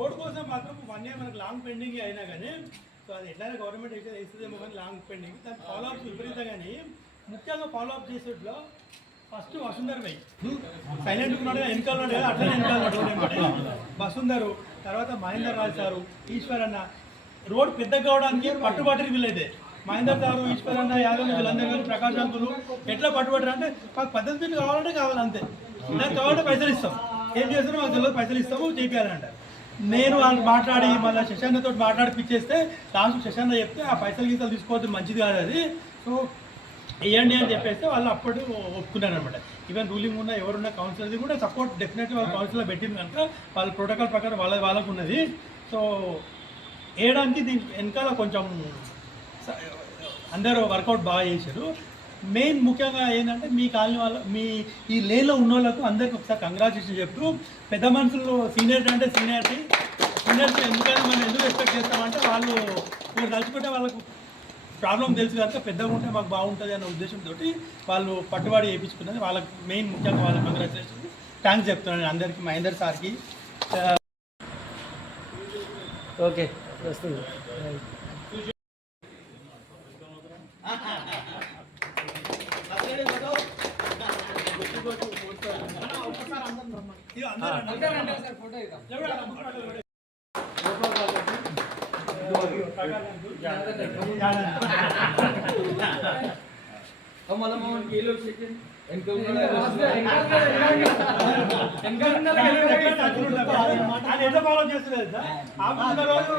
Road కోసం మాత్రం one ఏ మనకు లాంగ్ పెండింగ్ అయినా కానీ సో అది ఎట్లయినా గవర్నమెంట్ అయితే వేస్తుందేమో కానీ లాంగ్ పెండింగ్ దాని ఫాలో అప్ విపరీతం కానీ ముఖ్యంగా ఫాలో అప్ చేసేట్లో ఫస్ట్ వసుంధర్ బై. సైలెంట్ ఉన్నాడు వెనకాల ఉన్నాడు కదా అట్లనే వెనకాల వసుంధరు తర్వాత మహేందర్ రాజ్ సారు ఈశ్వర్ అన్న. రోడ్ పెద్దగా కావడానికి పట్టుబాటు వీళ్ళైతే. మహేందర్ సారు ఈశ్వర్ అన్న యాదవ్ వీళ్ళందరూ కలిసి ప్రకాశ్ అంకులు ఎట్లా పట్టుబట్టారు అంటే మాకు పద్ధతి కావాలంటే కావాలి అంతే నాకు కావాలంటే పైసలు ఇస్తాం. ఏం చేస్తున్నాం మాకు పైసలు ఇస్తాము చేయాలంటారు నేను వాళ్ళు మాట్లాడి మళ్ళీ శశాన్నతో మాట్లాడిపిచ్చేస్తే లాస్ట్ శశాన్న చెప్తే ఆ పైసలు గీతలు తీసుకోవద్దు మంచిది కాదు అది. సో వేయండి అని చెప్పేస్తే వాళ్ళు అప్పుడు ఒప్పుకున్నారు అనమాట ఈవెన్ రూలింగ్ ఉన్న ఎవరున్న కౌన్సిలర్ది కూడా సపోర్ట్ డెఫినెట్గా వాళ్ళ కౌన్సిలర్ పెట్టింది కనుక వాళ్ళ ప్రోటోకాల్ ప్రకారం వాళ్ళ వాళ్ళకు ఉన్నది సో వేయడానికి దీని వెనకాల కొంచెం అందరూ వర్కౌట్ బాగా చేశారు. మెయిన్ ముఖ్యంగా ఏంటంటే మీ కాలనీ వాళ్ళ మీ ఈ లేన్లో ఉన్న వాళ్ళకు అందరికి ఒకసారి కంగ్రాచులేషన్ చెప్తూ పెద్ద మనుషులు సీనియర్ అంటే సీనియర్టీ సీనియర్స్ ఎందుకంటే మనం ఎందుకు ఎక్స్పెక్ట్ చేస్తామంటే వాళ్ళు మీరు తలుచుకుంటే వాళ్ళకు ప్రాబ్లం తెలుసు కనుక పెద్దగా ఉంటే మాకు బాగుంటుంది అనే ఉద్దేశంతో వాళ్ళు పట్టుబడి వేయించుకున్నది వాళ్ళకి మెయిన్ ముఖ్యంగా వాళ్ళకి కంగ్రాచులేషన్ థ్యాంక్స్ చెప్తున్నాను అందరికీ మహేందర్ సార్కి. ఓకే వస్తుంది. ముగ్గురు పట్టుకోండి. ఆయన ఎట్లా ఫాలో చేస్తలేదు? సార్ ఆఫీస్ రోజు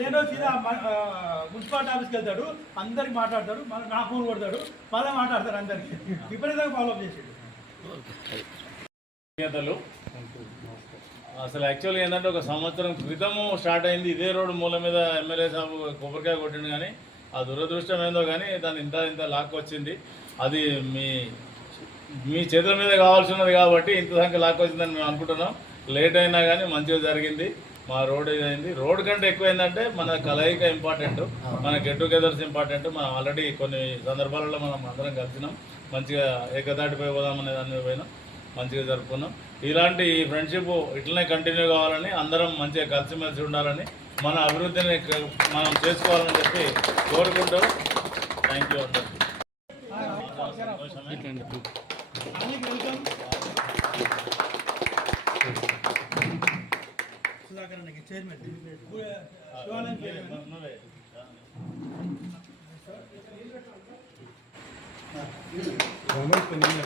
నేను సీదా మున్సిపాలిటీ ఆఫీస్కి వెళ్తాడు అందరికి మాట్లాడతాడు మళ్ళీ నా ఫోన్ కొడతాడు మళ్ళీ మాట్లాడతాడు అందరికి. విపరీతంగా ఫాలో చేసాడు. నేతలు అసలు యాక్చువల్గా ఏంటంటే ఒక సంవత్సరం క్రితము స్టార్ట్ అయింది ఇదే రోడ్డు మూల మీద ఎమ్మెల్యే సాబు కొబ్బరికాయ కొట్టిండు కానీ ఆ దురదృష్టం ఏందో కానీ దాన్ని ఇంత ఇంత లాక్ వచ్చింది అది మీ మీ చేతుల మీద కావాల్సినది కాబట్టి ఇంత సంఖ్య లాక్ వచ్చిందని మేము అనుకుంటున్నాం. లేట్ అయినా కానీ మంచిగా జరిగింది. మా రోడ్ ఇదైంది. రోడ్ కంటే ఎక్కువ ఏంటంటే మన కలయిక ఇంపార్టెంట్ మన గెట్ టుగెదర్స్ ఇంపార్టెంట్ మనం ఆల్రెడీ కొన్ని సందర్భాలలో మనం అందరం కలిసినాం. మంచిగా ఏకదాటిపై పోదాం అనే దాని మీద పోయినాం మంచిగా జరుపుకున్నాం. ఇలాంటి ఈ ఫ్రెండ్షిప్ ఇట్లనే కంటిన్యూ కావాలని అందరం మంచిగా కలిసిమెలిసి ఉండాలని మన అభివృద్ధిని మనం చేసుకోవాలని చెప్పి కోరుకుంటూ థ్యాంక్ యూ అందరికీ. చైర్మన్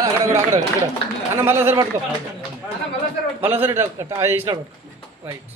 అక్కడ కూడా అక్కడ ఇక్కడ అన్న మళ్ళీ సరి పట్టుకో మళ్ళీ సరి వేసినాడు రైట్